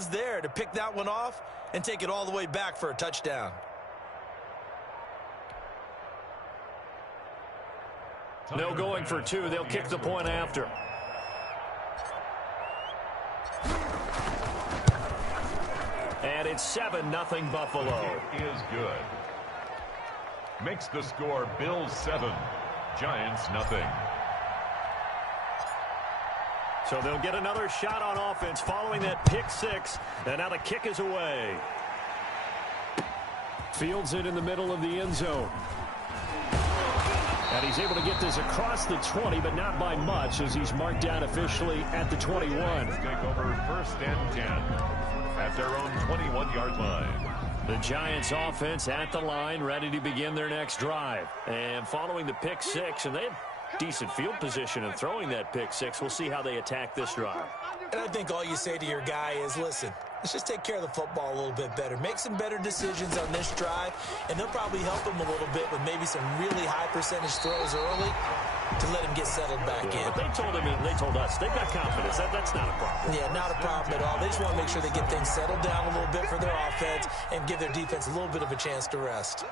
was there to pick that one off and take it all the way back for a touchdown. No going for two. They'll kick the point after. And it's 7-0 Buffalo. It is good. Makes the score Bills 7, Giants nothing. So they'll get another shot on offense following that pick six. And now the kick is away. Fields it in the middle of the end zone. And he's able to get this across the 20, but not by much, as he's marked down officially at the 21. Take over 1st and 10 at their own 21-yard line. The Giants offense at the line, ready to begin their next drive. And following the pick six, and they have decent field position in throwing that pick six. We'll see how they attack this drive. And I think all you say to your guy is, listen, let's just take care of the football a little bit better. Make some better decisions on this drive, and they'll probably help him a little bit with maybe some really high percentage throws early to let him get settled back in. But they told him, and they told us, they've got confidence. That's not a problem. Yeah, not a problem at all. They just want to make sure they get things settled down a little bit for their offense and give their defense a little bit of a chance to rest.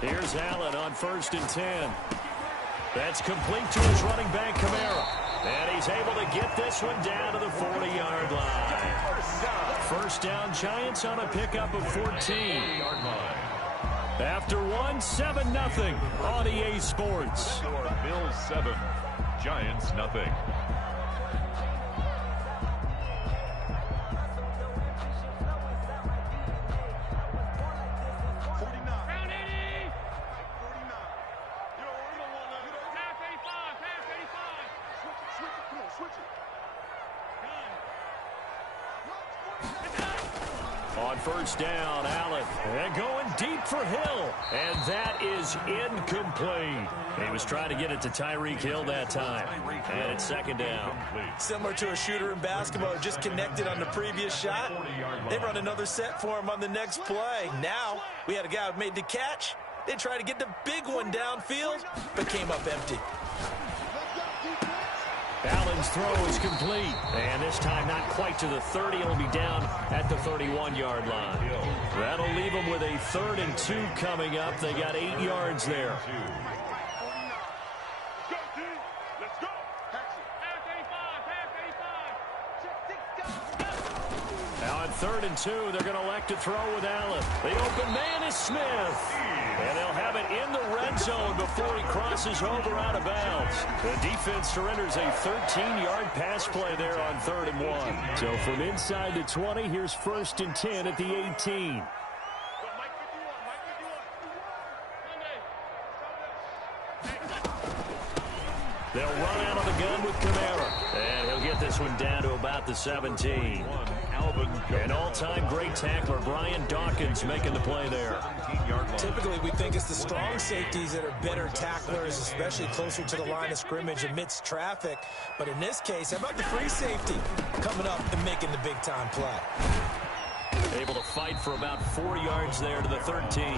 Here's Allen on 1st and 10. That's complete to his running back, Kamara. And he's able to get this one down to the 40-yard line. First down, Giants on a pickup of 14. After one, 7-0 on EA Sports. Bills 7, Giants nothing. On first down, Allen. And going deep for Hill. And that is incomplete. He was trying to get it to Tyreek Hill that time. And it's 2nd down. Similar to a shooter in basketball who just connected on the previous shot. They run another set for him on the next play. Now, we had a guy who made the catch. They tried to get the big one downfield, but came up empty. Allen's throw is complete. And this time not quite to the 30. It'll be down at the 31-yard line. That'll leave them with a 3rd and 2 coming up. They got 8 yards there. Now on 3rd and 2, they're going to elect to throw with Allen. The open man is Smith. And they'll have it in the red zone before he crosses over out of bounds. The defense surrenders a 13-yard pass play there on 3rd and 1. So from inside the 20, here's 1st and 10 at the 18. They'll run out of the gun with Kamara. And he'll get this one down to about the 17. An all-time great tackler, Brian Dawkins, making the play there. Typically, we think it's the strong safeties that are better tacklers, especially closer to the line of scrimmage amidst traffic. But in this case, how about the free safety coming up and making the big-time play? Able to fight for about 4 yards there to the 13.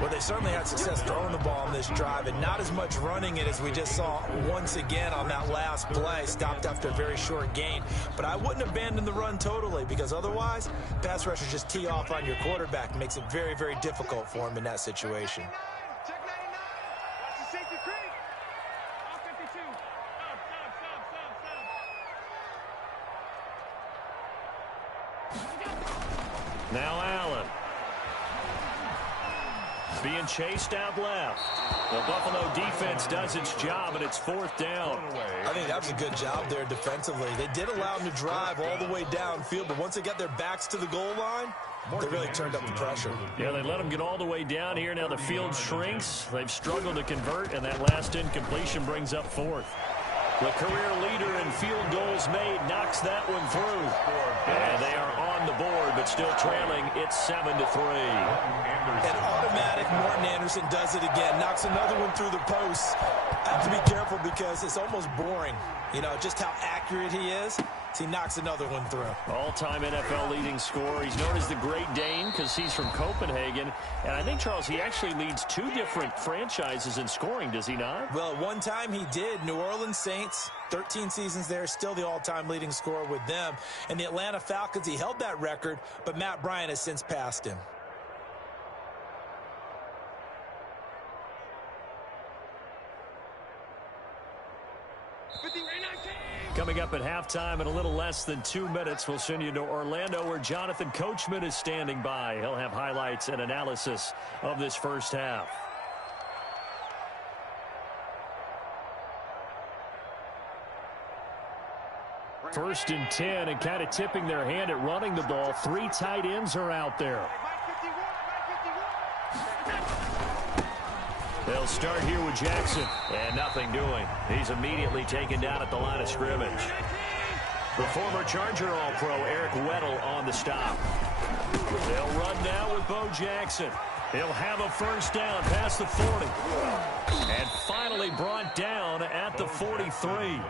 Well, they certainly had success throwing the ball on this drive, and not as much running it as we just saw once again on that last play. Stopped after a very short gain. But I wouldn't abandon the run totally, because otherwise, pass rushers just tee off on your quarterback. It makes it very, very difficult for him in that situation. Now Allen. Being chased out left. The Buffalo defense does its job, and it's 4th down. I think that was a good job there defensively. They did allow them to drive all the way downfield, but once they got their backs to the goal line, they really turned up the pressure. Yeah, they let them get all the way down here. Now the field shrinks. They've struggled to convert, and that last incompletion brings up 4th. The career leader in field goals made knocks that one through. And they are on the board, but still trailing. It's 7-3. And automatic Morton Anderson does it again. Knocks another one through the posts. I have to be careful because it's almost boring, you know, just how accurate he is. as he knocks another one through. All-time NFL leading scorer. He's known as the Great Dane because he's from Copenhagen. And I think, Charles, he actually leads 2 different franchises in scoring, does he not? Well, at one time he did. New Orleans Saints, 13 seasons there, still the all-time leading scorer with them. And the Atlanta Falcons, he held that record, but Matt Bryant has since passed him. Coming up at halftime in a little less than 2 minutes, we'll send you to Orlando where Jonathan Coachman is standing by. He'll have highlights and analysis of this first half. First and 10, and kind of tipping their hand at running the ball. 3 tight ends are out there. They'll start here with Jackson, and nothing doing. He's immediately taken down at the line of scrimmage. The former Charger All-Pro Eric Weddle on the stop. They'll run now with Bo Jackson. He'll have a first down past the 40. And finally brought down at the 43.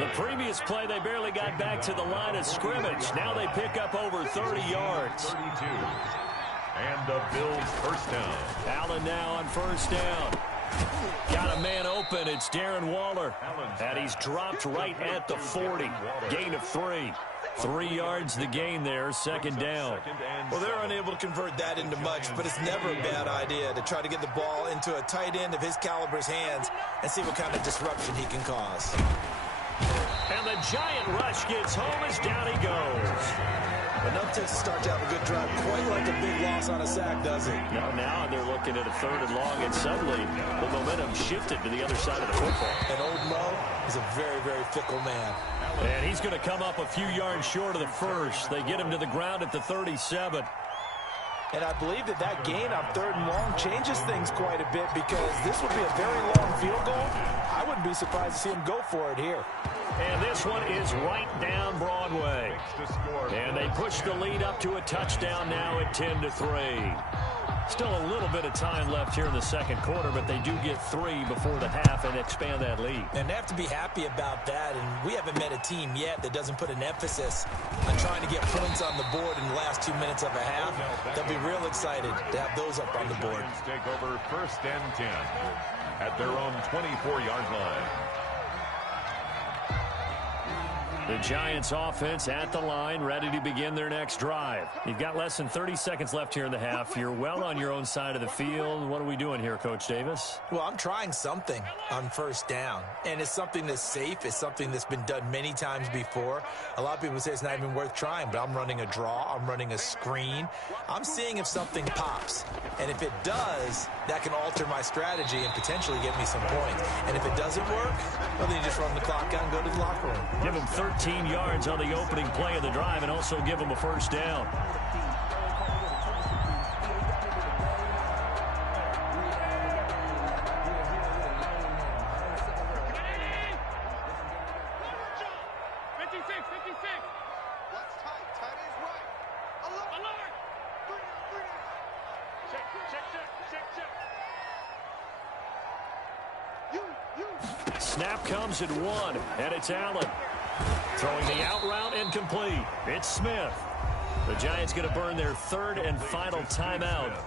The previous play, they barely got back to the line of scrimmage. Now they pick up over 30 yards. 32. And the Bills first down. Allen now on first down. Got a man open. It's Darren Waller. And he's dropped right at the 40. Gain of 3. 3 yards the gain there, second down. Well, they're unable to convert that into much, but it's never a bad idea to try to get the ball into a tight end of his caliber's hands and see what kind of disruption he can cause. And the giant rush gets home as down he goes. Enough to start to have a good drive, quite like a big loss on a sack, does it? No, now they're looking at a 3rd and long, and suddenly the momentum shifted to the other side of the football. And old Mo is a very, very fickle man. And he's going to come up a few yards short of the first. They get him to the ground at the 37. And I believe that gain on 3rd and long changes things quite a bit because this would be a very long field goal. I wouldn't be surprised to see him go for it here. And this one is right down Broadway. And they push the lead up to a touchdown now at 10-3. Still a little bit of time left here in the second quarter, but they do get 3 before the half and expand that lead. And they have to be happy about that. And we haven't met a team yet that doesn't put an emphasis on trying to get points on the board in the last 2 minutes of a half. They'll be real excited to have those up on the board. Take over first and 10 at their own 24-yard line. The Giants offense at the line, ready to begin their next drive. You've got less than 30 seconds left here in the half. You're well on your own side of the field. What are we doing here, Coach Davis? Well, I'm trying something on first down. And it's something that's safe. It's something that's been done many times before. A lot of people say it's not even worth trying, but I'm running a draw. I'm running a screen. I'm seeing if something pops. And if it does, that can alter my strategy and potentially get me some points. And if it doesn't work, well, then you just run the clock out and go to the locker room. Give them 13 yards on the opening play of the drive and also give them a first down. Snap comes at 1, and it's Allen. Throwing the out route incomplete. It's Smith. The Giants going to burn their 3rd and final timeout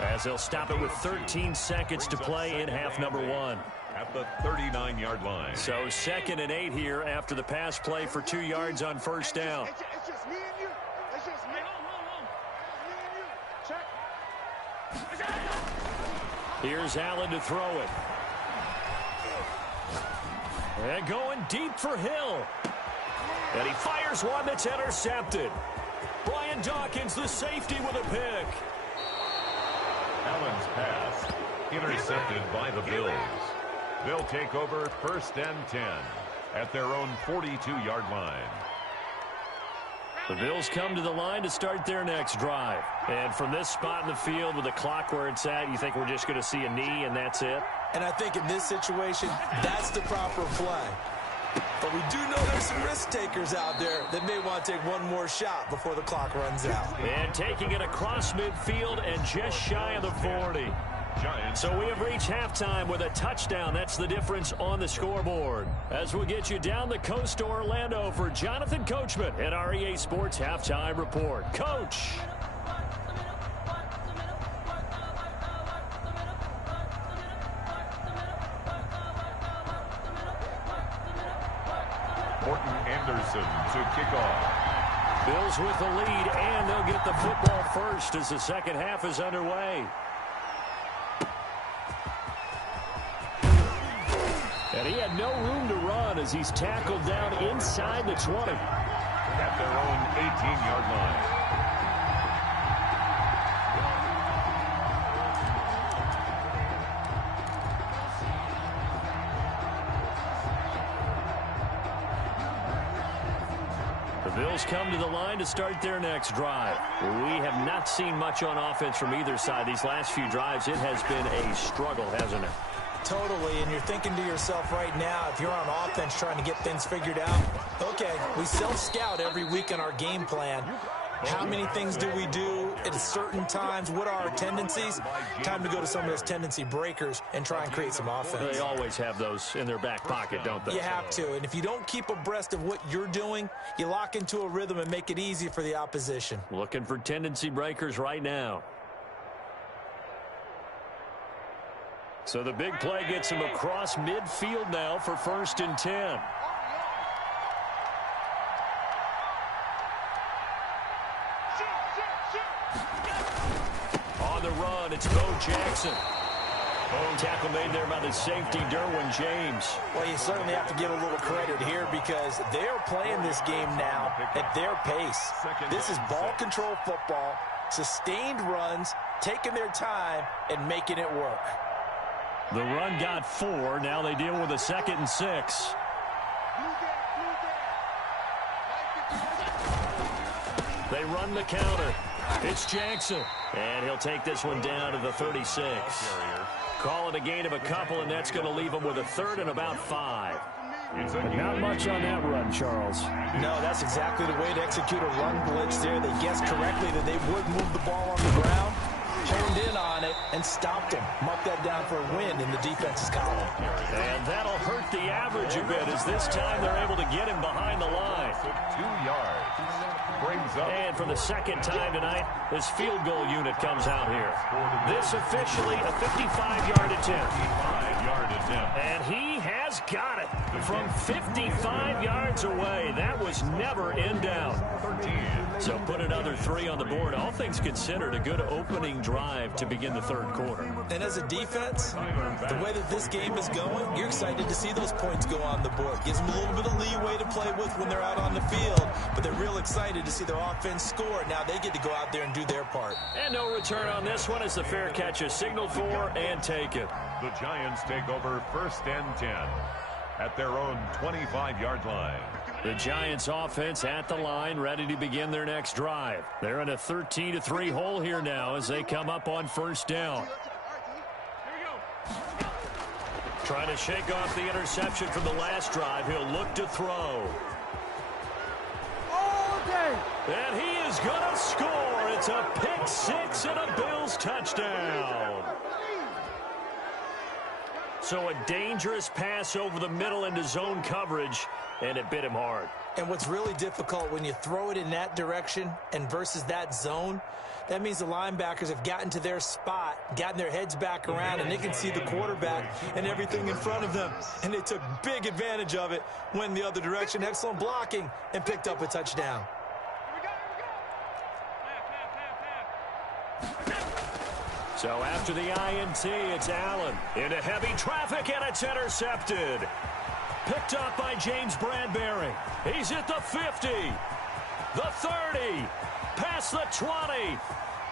as they'll stop it with 13 seconds to play in half number 1. At the 39-yard line. So 2nd and 8 here after the pass play for 2 yards on first down. It's just me and you. It's just me. It's me and you. Check. Here's Allen to throw it. And going deep for Hill. And he fires one that's intercepted. Brian Dawkins, the safety, with a pick. Allen's pass intercepted by the Bills. They'll take over first and 10 at their own 42-yard line. The Bills come to the line to start their next drive. And from this spot in the field with the clock where it's at, you think we're just going to see a knee and that's it? And I think in this situation, that's the proper play. But we do know there's some risk takers out there that may want to take one more shot before the clock runs out. And taking it across midfield and just shy of the 40. So we have reached halftime with a touchdown. That's the difference on the scoreboard. As we get you down the coast to Orlando for Jonathan Coachman at our EA Sports Halftime Report. Coach. Morton Anderson to kick off. Bills with the lead, and they'll get the football first as the second half is underway. And he had no room to run as he's tackled down inside the 20. At their own 18-yard line. The Bills come to the line to start their next drive. We have not seen much on offense from either side these last few drives. It has been a struggle, hasn't it? Totally, and you're thinking to yourself right now, if you're on offense trying to get things figured out, okay, we self-scout every week in our game plan. How many things do we do at certain times? What are our tendencies? Time to go to some of those tendency breakers and try and create some offense. They always have those in their back pocket, don't they? You have to, and if you don't keep abreast of what you're doing, you lock into a rhythm and make it easy for the opposition. Looking for tendency breakers right now. So the big play gets him across midfield now for 1st and 10. On the run, it's Bo Jackson. Tackle made there by the safety, Derwin James. Well, you certainly have to give a little credit here because they're playing this game now at their pace. This is ball control football, sustained runs, taking their time, and making it work. The run got 4. Now they deal with a 2nd and 6. They run the counter. It's Jackson. And he'll take this one down to the 36. Call it a gain of a couple, and that's going to leave him with a 3rd and about 5. But not much on that run, Charles. No, that's exactly the way to execute a run blitz there. They guessed correctly that they would move the ball on the ground. Honed in on it and stopped him. Mark that down for a win in the defense's column. And that'll hurt the average a bit as this time they're able to get him behind the line. 2 yards. Brings up. And for the second time tonight, this field goal unit comes out here. This officially a 55-yard attempt. 55-yard attempt. And he has got it from 55 yards away. That was never in down. 13. So put another 3 on the board. All things considered, a good opening drive to begin the 3rd quarter. And as a defense, the way that this game is going, you're excited to see those points go on the board. Gives them a little bit of leeway to play with when they're out on the field, but they're real excited to see their offense score. Now they get to go out there and do their part. And no return on this one as the fair catch is signaled for and taken. The Giants take over 1st and 10 at their own 25-yard line. The Giants offense at the line, ready to begin their next drive. They're in a 13-3 hole here now as they come up on 1st down. Trying to shake off the interception from the last drive. He'll look to throw. And he is going to score. It's a pick 6 and a Bills touchdown. So a dangerous pass over the middle into zone coverage, and it bit him hard. And what's really difficult when you throw it in that direction and versus that zone, that means the linebackers have gotten to their spot, gotten their heads back around, and they can see the quarterback and everything in front of them. And they took big advantage of it, went the other direction, excellent blocking, and picked up a touchdown. So after the INT, it's Allen into heavy traffic, and it's intercepted. Picked up by James Bradbury. He's at the 50, the 30, past the 20,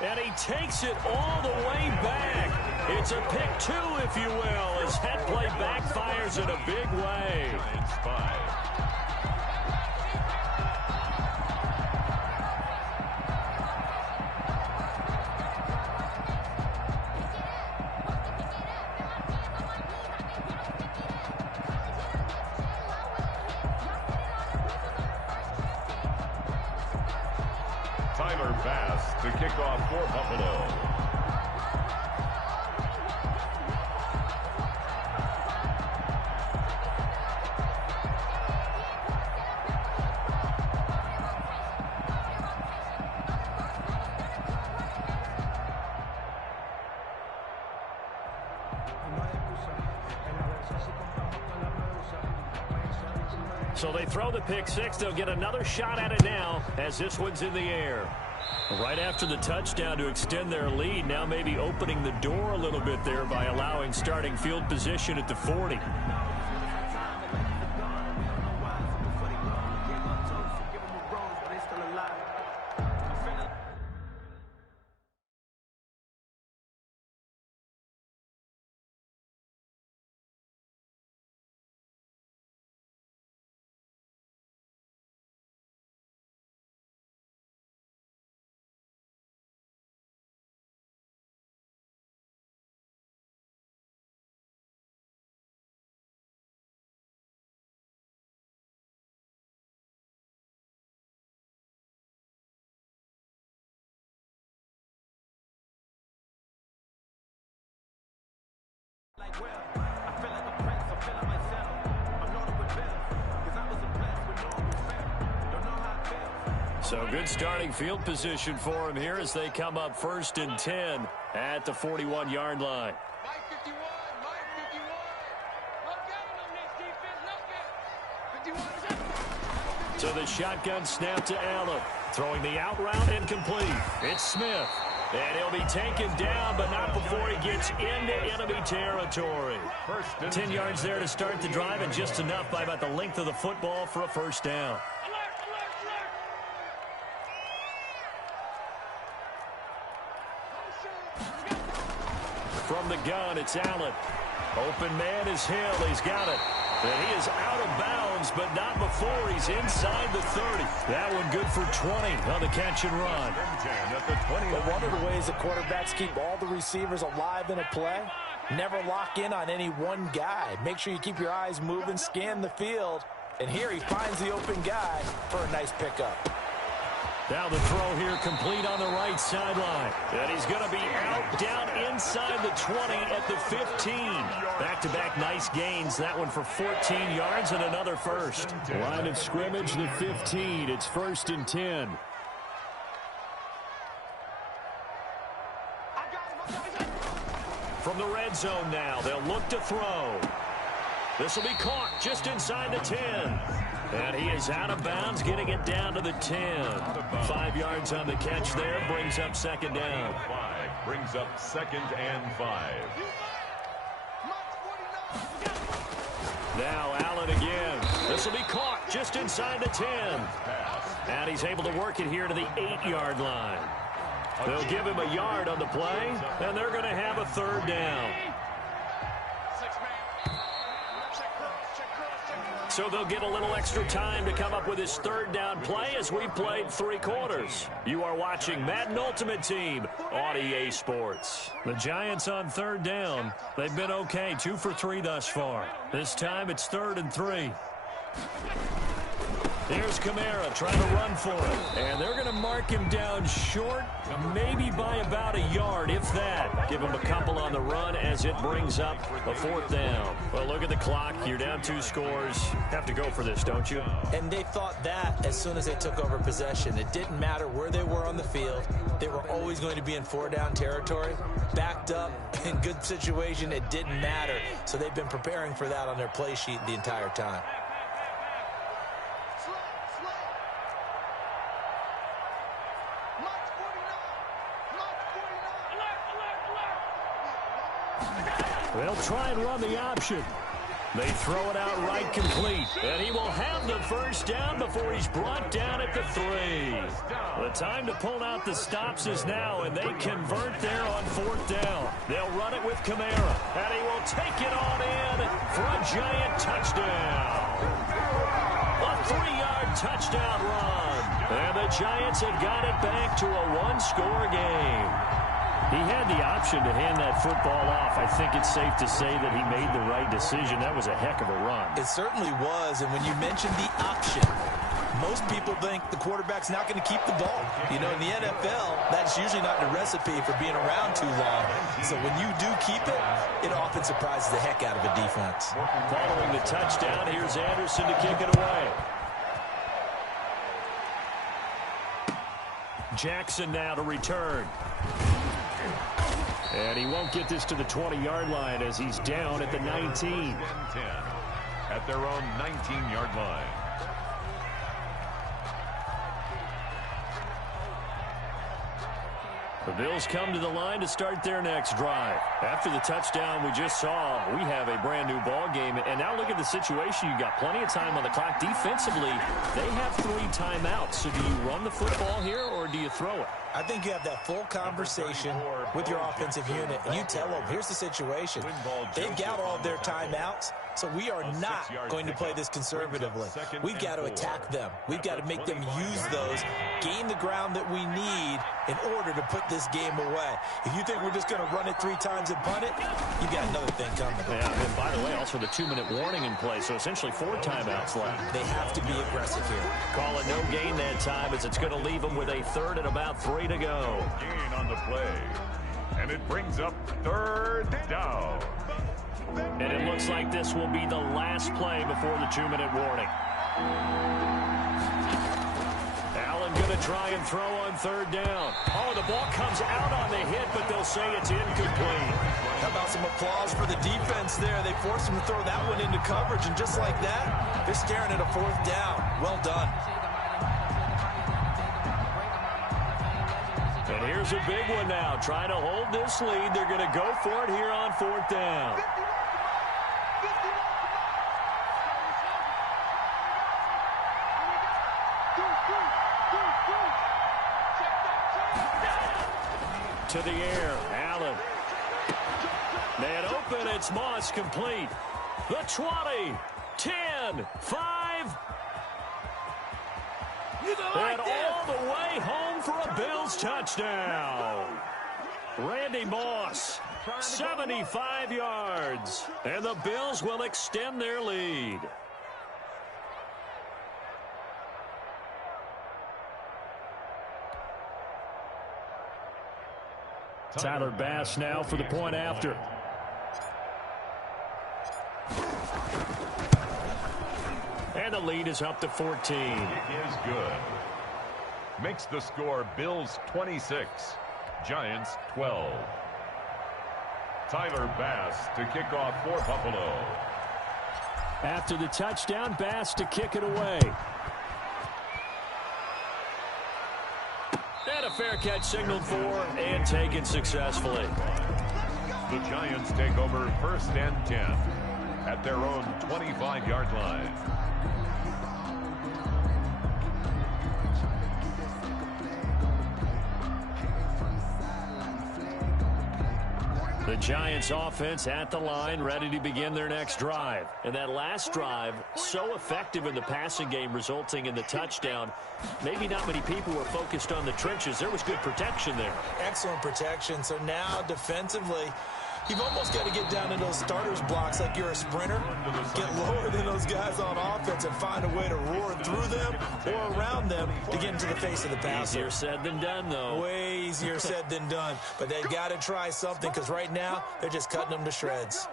and he takes it all the way back. It's a pick 2, if you will, as that play backfires in a big way. To kick off for Buffalo. So they throw the pick six. They'll get another shot at it now as this one's in the air. Right after the touchdown to extend their lead, now maybe opening the door a little bit there by allowing starting field position at the 40. So good starting field position for him here as they come up 1st and 10 at the 41-yard line. So the shotgun snap to Allen. Throwing the out route incomplete. It's Smith. And he'll be taken down, but not before he gets into enemy territory. 10 yards there to start the drive, and just enough by about the length of the football for a first down. From the gun, it's Allen. Open man is Hill. He's got it. And he is out of bounds, but not before he's inside the 30. That one good for 20 on the catch and run. But one of the ways the quarterbacks keep all the receivers alive in a play, never lock in on any one guy. Make sure you keep your eyes moving, scan the field. And here he finds the open guy for a nice pickup. Now the throw here complete on the right sideline. And he's going to be out down inside the 20 at the 15. Back-to-back nice gains. That one for 14 yards and another first. Line of scrimmage, the 15. It's 1st and 10. From the red zone now, they'll look to throw. This will be caught just inside the 10. And he is out of bounds, getting it down to the 10. 5 yards on the catch there, brings up 2nd down. Brings up 2nd and 5. Now Allen again. This will be caught just inside the 10. And he's able to work it here to the 8-yard line. They'll give him a yard on the play, and they're going to have a 3rd down. So they'll get a little extra time to come up with his 3rd down play as we played 3 quarters. You are watching Madden Ultimate Team on EA Sports. The Giants on 3rd down. They've been okay, 2 for 3 thus far. This time it's 3rd and 3. Here's Kamara trying to run for it. And they're going to mark him down short, maybe by about a yard, if that. Give him a couple on the run as it brings up a 4th down. Well, look at the clock. You're down 2 scores. Have to go for this, don't you? And they thought that as soon as they took over possession. It didn't matter where they were on the field. They were always going to be in 4-down territory. Backed up, in good situation, it didn't matter. So they've been preparing for that on their play sheet the entire time. They'll try and run the option. They throw it out right complete. And he will have the 1st down before he's brought down at the 3. The time to pull out the stops is now, and they convert there on 4th down. They'll run it with Kamara, and he will take it on in for a giant touchdown. A 3-yard touchdown run. And the Giants have got it back to a 1-score game. He had the option to hand that football off. I think it's safe to say that he made the right decision. That was a heck of a run. It certainly was, and when you mentioned the option, most people think the quarterback's not going to keep the ball. You know, in the NFL, that's usually not the recipe for being around too long. So when you do keep it, it often surprises the heck out of a defense. Following the touchdown, here's Anderson to kick it away. Jackson now to return. And he won't get this to the 20-yard line as he's down at the 19. 10 at their own 19-yard line. The Bills come to the line to start their next drive. After the touchdown we just saw, we have a brand new ball game. And now look at the situation. You got plenty of time on the clock. Defensively, they have 3 timeouts. So do you run the football here or do you throw it? I think you have that full conversation with your offensive unit, and you tell them, here's the situation. They've got all their timeouts, so we are not going to play this conservatively. We've got to attack them. We've got to make them use those, gain the ground that we need in order to put this game away. If you think we're just going to run it 3 times and punt it, you've got another thing coming. Yeah, and by the way, also the 2-minute warning in play, so essentially 4 timeouts left. They have to be aggressive here. Call it no gain that time as it's going to leave them with a 3rd and about 3 to go. Gain on the play. And it brings up 3rd down. And it looks like this will be the last play before the 2-minute warning. Allen going to try and throw on 3rd down. Oh, the ball comes out on the hit, but they'll say it's incomplete. How about some applause for the defense there? They forced him to throw that one into coverage, and just like that, they're staring at a 4th down. Well done. And here's a big one now. Trying to hold this lead. They're going to go for it here on 4th down. To the air. Allen. Man open. It's Moss complete. The 20. 10. 5. And all the way home for a Bills touchdown. Randy Moss, 75 yards. And the Bills will extend their lead. Tyler Bass now for the point after. And the lead is up to 14. It is good. Makes the score Bills 26, Giants 12. Tyler Bass to kick off for Buffalo. After the touchdown, Bass to kick it away. And a fair catch signaled for and taken successfully. The Giants take over 1st and 10 at their own 25-yard line. The Giants offense at the line, ready to begin their next drive. And that last drive, so effective in the passing game, resulting in the touchdown. Maybe not many people were focused on the trenches. There was good protection there. Excellent protection. So now defensively, you've almost got to get down in those starters blocks like you're a sprinter. Get lower than those guys on offense and find a way to roar through them or around them to get into the face of the passer. Easier said than done, though. Way easier said than done. But they've got to try something because right now they're just cutting them to shreds.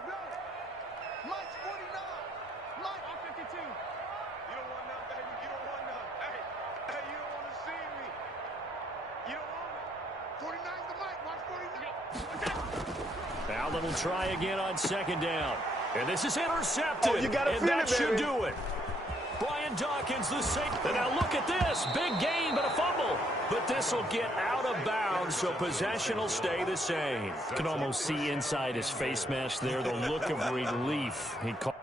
Allen will try again on 2nd down. And this is intercepted. Oh, you gotta and feel that it, should baby. do it. Brian Dawkins, the safety. And now look at this. Big gain, but a fumble. But this will get out of bounds, so possession will stay the same. You can almost see inside his face mask there the look of relief. He called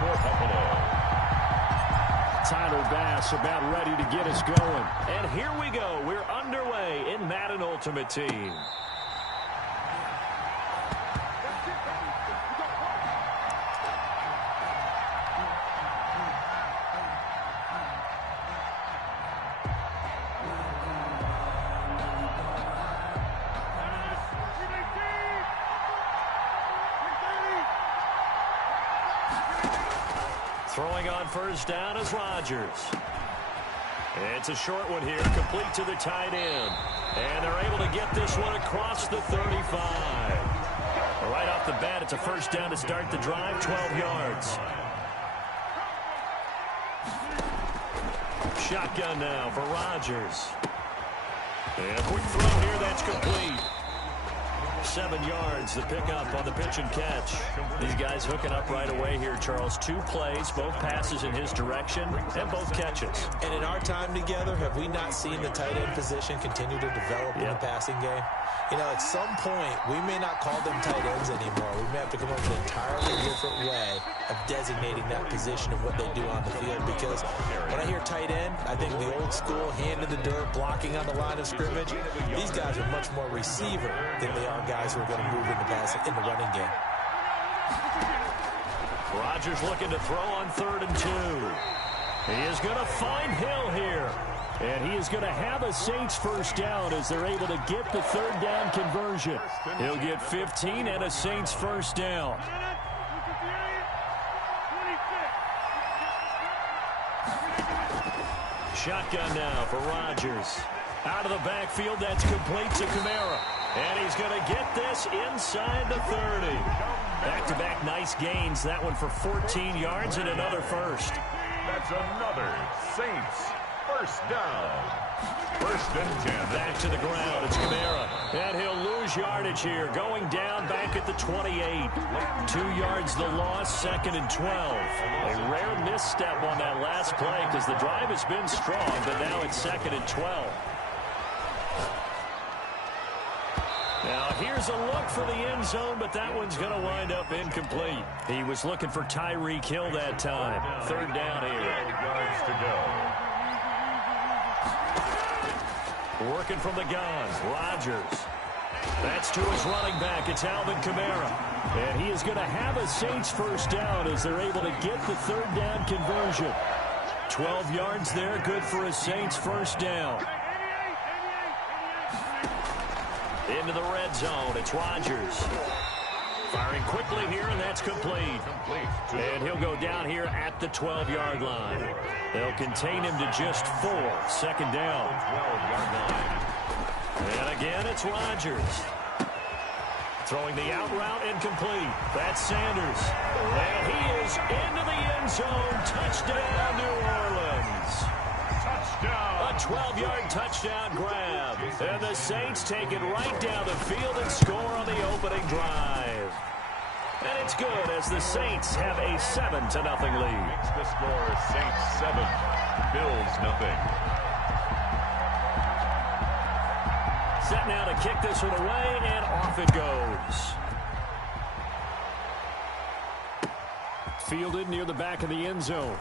for Buffalo. Tyler Bass about ready to get us going. And here we go. We're underway in Madden Ultimate Team. Throwing on first down is Rodgers. It's a short one here, complete to the tight end. And they're able to get this one across the 35. Right off the bat, it's a first down to start the drive, 12 yards. Shotgun now for Rodgers. And a quick throw here, that's complete. 7 yards, the pickup on the pitch and catch. These guys hooking up right away here, Charles. 2 plays, both passes in his direction, and both catches. And in our time together, have we not seen the tight end position continue to develop in the passing game? You know, at some point, we may not call them tight ends anymore. We may have to come up with an entirely different way of designating that position and what they do on the field. Because when I hear tight end, I think the old school, hand in the dirt, blocking on the line of scrimmage. These guys are much more receiver than they are guys who are going to move in the running game. Rodgers looking to throw on 3rd and 2. He is going to find Hill here. And he is going to have a Saints first down as they're able to get the 3rd down conversion. He'll get 15 and a Saints first down. Shotgun now for Rodgers. Out of the backfield, that's complete to Kamara. And he's going to get this inside the 30. Back-to-back nice gains. That one for 14 yards and another first. That's another Saints first down. 1st and 10. Back to the ground. It's Kamara. And he'll lose yardage here. Going down back at the 28. 2 yards the loss. 2nd and 12. A rare misstep on that last play because the drive has been strong, but now it's 2nd and 12. Now here's a look for the end zone, but that one's going to wind up incomplete. He was looking for Tyreek Hill that time. 3rd down here. 12 yards to go. Working from the gun, Rodgers. That's to his running back. It's Alvin Kamara. And he is going to have a Saints first down as they're able to get the 3rd down conversion. 12 yards there, good for a Saints first down. Into the red zone, it's Rodgers. Firing quickly here, and that's complete. And he'll go down here at the 12-yard line. They'll contain him to just 4. 2nd down. 12-yard line. And again, it's Rodgers. Throwing the out route incomplete. That's Sanders. And he is into the end zone. Touchdown, New Orleans. Touchdown. A 12-yard touchdown grab. And the Saints take it right down the field and score on the opening drive. And it's good as the Saints have a 7-0 lead. It's the score, Saints 7, Bills nothing. Set now to kick this one away, and off it goes. Fielded near the back of the end zone.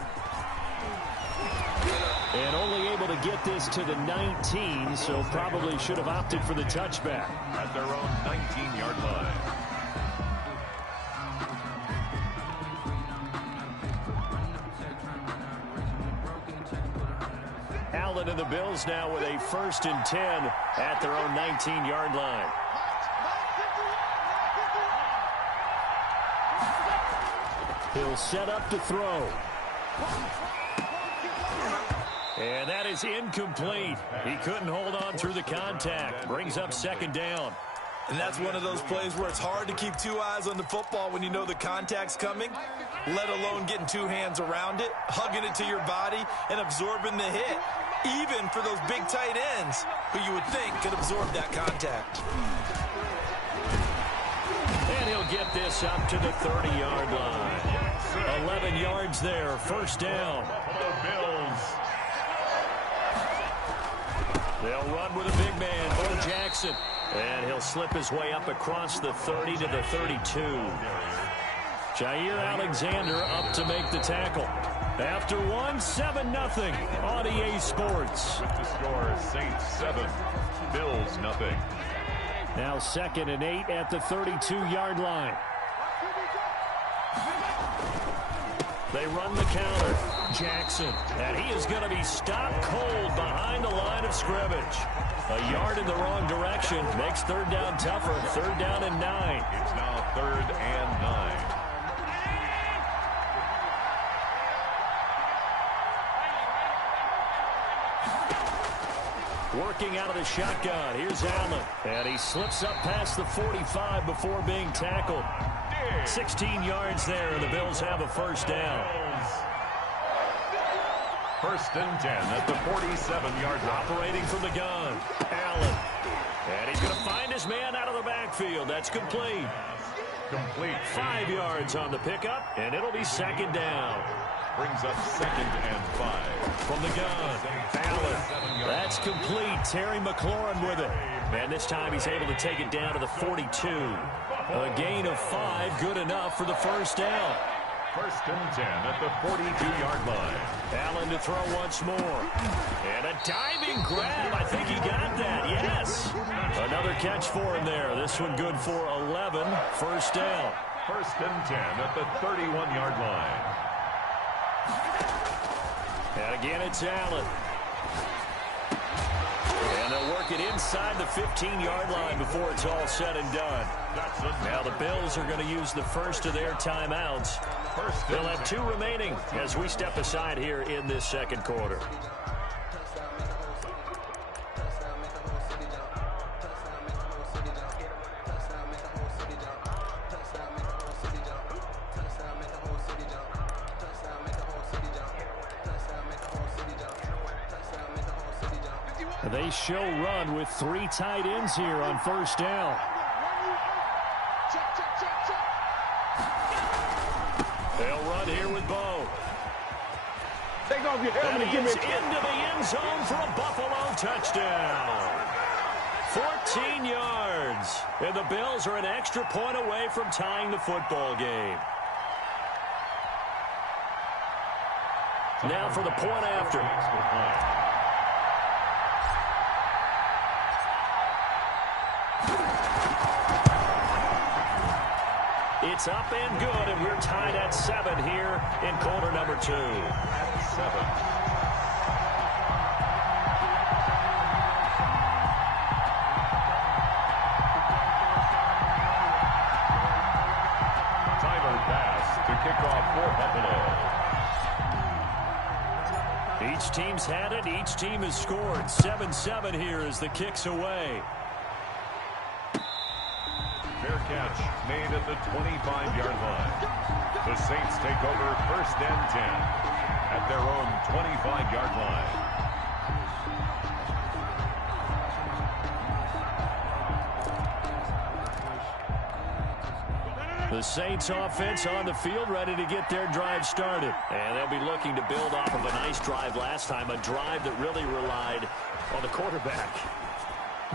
And only able to get this to the 19, so probably should have opted for the touchback. At their own 19-yard line. Allen and the Bills now with a 1st and 10 at their own 19-yard line. He'll set up to throw. And that is incomplete. He couldn't hold on through the contact. Brings up 2nd down. And that's one of those plays where it's hard to keep 2 eyes on the football when you know the contact's coming, let alone getting 2 hands around it, hugging it to your body, and absorbing the hit, even for those big tight ends who you would think could absorb that contact. And he'll get this up to the 30-yard line. 11 yards there, 1st down. The Bills. They'll run with a big man, Bo Jackson. And he'll slip his way up across the 30 to the 32. Jair Alexander up to make the tackle. After one, 7-0 on EA Sports. With the score, Saints 7, Bills 0. Now 2nd and 8 at the 32-yard line. They run the counter. Jackson. And he is going to be stopped cold behind the line of scrimmage. A yard in the wrong direction. Makes third down tougher. 3rd down and 9. It's now 3rd and 9. Working out of the shotgun. Here's Allen. And he slips up past the 45 before being tackled. 16 yards there, and the Bills have a first down. 1st and 10 at the 47-yard line. Operating from the gun. Allen. And he's going to find his man out of the backfield. That's complete. Complete. 5 yards on the pickup, and it'll be 2nd down. Brings up 2nd and 5. From the gun. Allen. That's complete. Terry McLaurin with it. And this time he's able to take it down to the 42. A gain of 5, good enough for the first down. 1st and 10 at the 42-yard line. Allen to throw once more. And a diving grab. I think he got that. Yes. Another catch for him there. This one good for 11. First down. 1st and 10 at the 31-yard line. And again, it's Allen. And they'll work it inside the 15-yard line before it's all said and done. Now the Bills are going to use the first of their timeouts. They'll have 2 remaining as we step aside here in this second quarter. They show run with 3 tight ends here on first down. They'll run here with Bo. Take off your helmet. And he is into the end zone for a Buffalo touchdown. 14 yards. And the Bills are an extra point away from tying the football game. Now for the point after. It's up and good, and we're tied at 7 here in quarter number 2. 7. Tyler pass to kick off for Buffalo. Each team's had it. Each team has scored. 7-7 here as the kick's away. Fair catch made at the 25-yard line. The Saints take over 1st and 10 at their own 25-yard line. The Saints offense on the field ready to get their drive started. And they'll be looking to build off of a nice drive last time, a drive that really relied on the quarterback.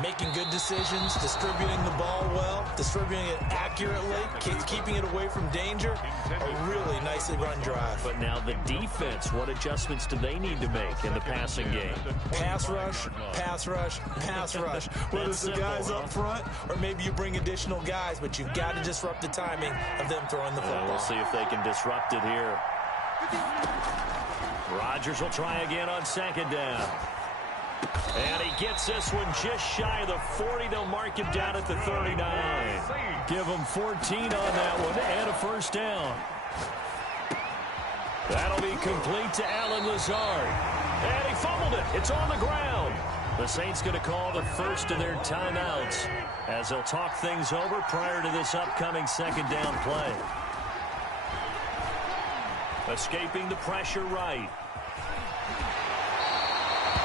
Making good decisions, distributing the ball well, distributing it accurately, keeping it away from danger. A really nicely run drive. But now the defense, what adjustments do they need to make in the passing game? Pass rush, pass rush, pass rush. Whether it's the guys up front or maybe you bring additional guys, but you've got to disrupt the timing of them throwing the football. We'll see if they can disrupt it here. Rodgers will try again on 2nd down. And he gets this one just shy of the 40. They'll mark him down at the 39. Give him 14 on that one and a first down. That'll be complete to Allen Lazard. And he fumbled it. It's on the ground. The Saints going to call the first of their timeouts as they'll talk things over prior to this upcoming 2nd down play. Escaping the pressure right.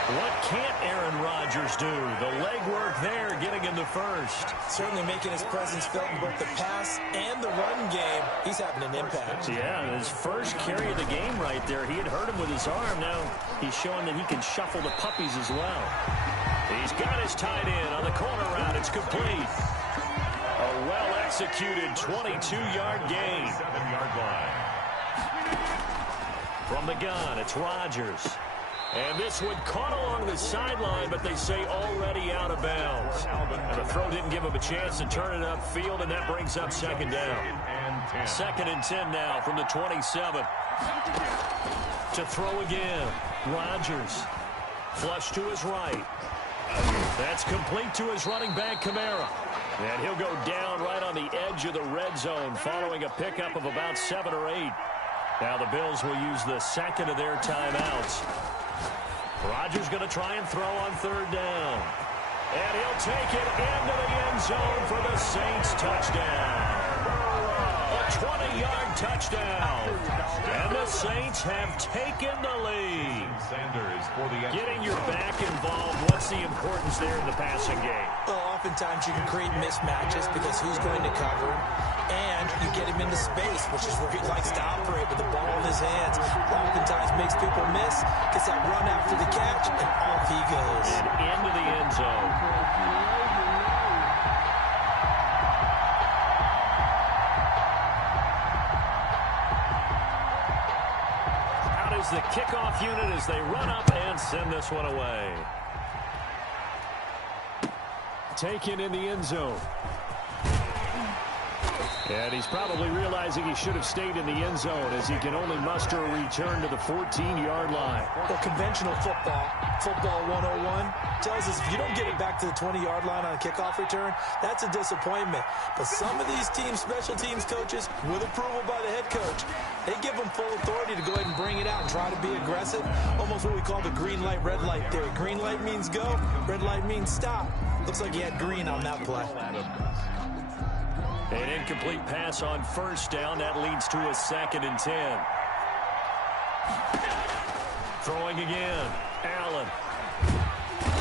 What can't Aaron Rodgers do? The legwork there, getting him the first. Certainly making his presence felt in both the pass and the run game. He's having an impact. Yeah, his first carry of the game right there. He had hurt him with his arm. Now he's showing that he can shuffle the puppies as well. He's got his tight end on the corner route. It's complete. A well-executed executed 22-yard gain. 7-yard line. From the gun, it's Rodgers. And this one caught along the sideline, but they say already out of bounds. And the throw didn't give him a chance to turn it upfield, and that brings up second down. 2nd and 10 now from the 27. To throw again, Rodgers. Flush to his right. That's complete to his running back, Kamara. And he'll go down right on the edge of the red zone following a pickup of about 7 or 8. Now the Bills will use the second of their timeouts. Rodgers going to try and throw on 3rd down. And he'll take it into the end zone for the Saints touchdown. A 20-yard touchdown. And the Saints have taken the lead. Getting your back involved, what's the importance there in the passing game? Well, oftentimes you can create mismatches because who's going to cover him, and you get him into space, which is where he likes to operate with the ball in his hands. Oftentimes makes people miss, gets that run after the catch, and off he goes. And into the end zone. The kickoff unit as they run up and send this one away. Taken in the end zone. And he's probably realizing he should have stayed in the end zone as he can only muster a return to the 14-yard line. Well, conventional football 101, tells us if you don't get it back to the 20-yard line on a kickoff return, that's a disappointment. But some of these teams, special teams coaches, with approval by the head coach, they give them full authority to go ahead and bring it out and try to be aggressive. Almost what we call the green light, red light theory. Green light means go, red light means stop. Looks like he had green on that play. An incomplete pass on 1st down. That leads to a 2nd and 10. Throwing again. Allen.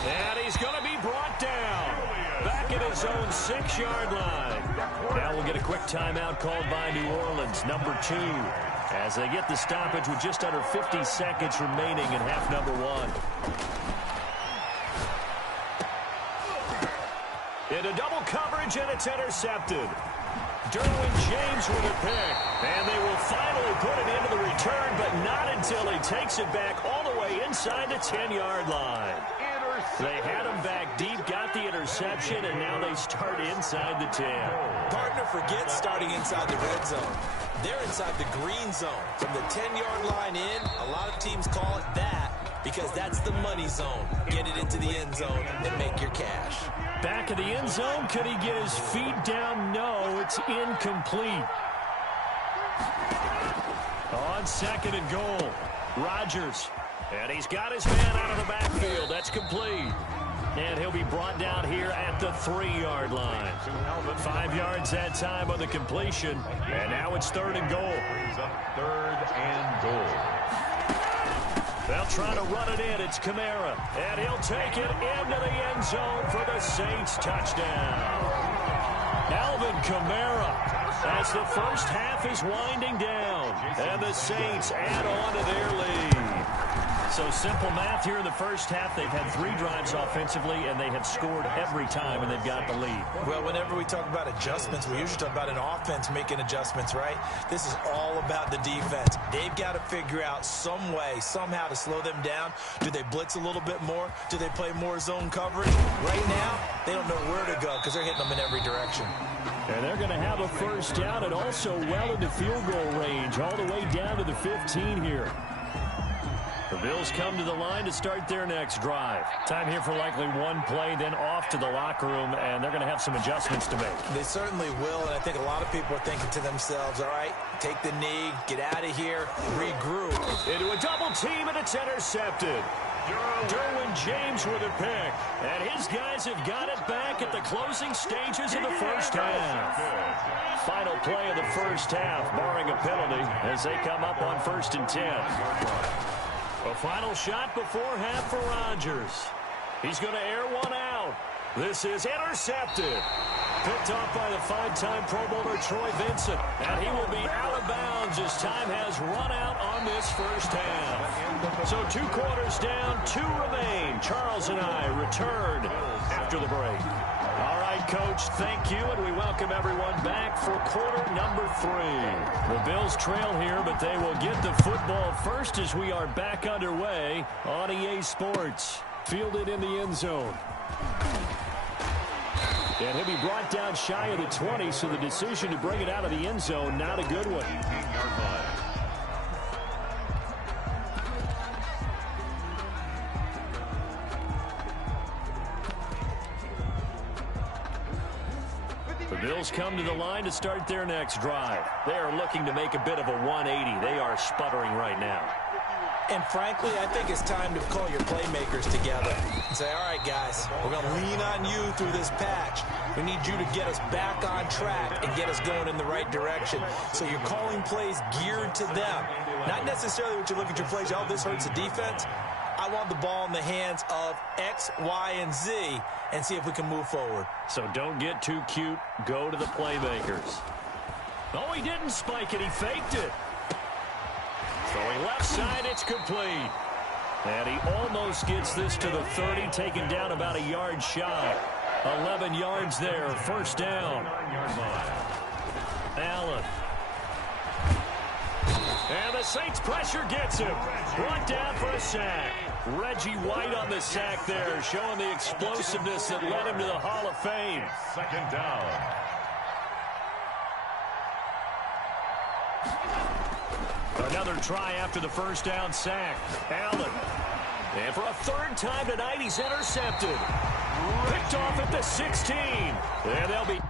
And he's going to be brought down. Back at his own 6-yard line. Now we'll get a quick timeout called by New Orleans, number 2. As they get the stoppage with just under 50 seconds remaining in half number 1. Into double coverage, and it's intercepted. Derwin James with a pick. And they will finally put it into the return, but not until he takes it back all the way inside the 10-yard line. They had him back deep, got the interception, and now they start inside the 10. Partner forgets starting inside the red zone. They're inside the green zone. From the 10-yard line in, a lot of teams call it that because that's the money zone. Get it into the end zone and make your cash. Back of the end zone, could he get his feet down? No, it's incomplete. On 2nd and goal, Rodgers. And he's got his man out of the backfield. That's complete. And he'll be brought down here at the 3-yard line. 5 yards that time on the completion. And now it's 3rd and goal. 3rd and goal. They'll try to run it in. It's Kamara. And he'll take it into the end zone for the Saints touchdown. Alvin Kamara as the first half is winding down. And the Saints add on to their lead. So simple math here in the first half. They've had 3 drives offensively, and they have scored every time, and they've got the lead. Well, whenever we talk about adjustments, we usually talk about an offense making adjustments, right? This is all about the defense. They've got to figure out some way, somehow to slow them down. Do they blitz a little bit more? Do they play more zone coverage? Right now, they don't know where to go because they're hitting them in every direction. And they're going to have a first down and also well into field goal range, all the way down to the 15 here. The Bills come to the line to start their next drive. Time here for likely one play, then off to the locker room, and they're going to have some adjustments to make. They certainly will, and I think a lot of people are thinking to themselves, all right, take the knee, get out of here, regroup. Into a double team, and it's intercepted. Derwin James with a pick, and his guys have got it back at the closing stages of the first half. Final play of the first half, barring a penalty, as they come up on 1st and 10. A final shot before half for Rodgers. He's going to air one out. This is intercepted. Picked off by the 5-time Pro Bowler Troy Vincent. And he will be out of bounds as time has run out on this first half. So 2 quarters down, 2 remain. Charles and I return after the break. All right, Coach. Thank you, and we welcome everyone back for quarter number 3. The Bills trail here, but they will get the football first as we are back underway on EA Sports. Fielded in the end zone. And he'll be brought down shy of the 20, so the decision to bring it out of the end zone, not a good one. The Bills come to the line to start their next drive. They are looking to make a bit of a 180. They are sputtering right now. And frankly, I think it's time to call your playmakers together and say, all right, guys, we're going to lean on you through this patch. We need you to get us back on track and get us going in the right direction. So you're calling plays geared to them. Not necessarily what you look at your plays, oh, this hurts the defense. I want the ball in the hands of X, Y, and Z and see if we can move forward. So don't get too cute. Go to the playmakers. Oh, he didn't spike it. He faked it. Throwing left side, it's complete. And he almost gets this to the 30, taken down about a yard shy. 11 yards there, first down. Allen. And the Saints pressure gets him. Brought down for a sack. Reggie White on the sack there, showing the explosiveness that led him to the Hall of Fame. Second down. Another try after the first down sack. Allen. And for a third time tonight, he's intercepted. Picked off at the 16. And they'll be...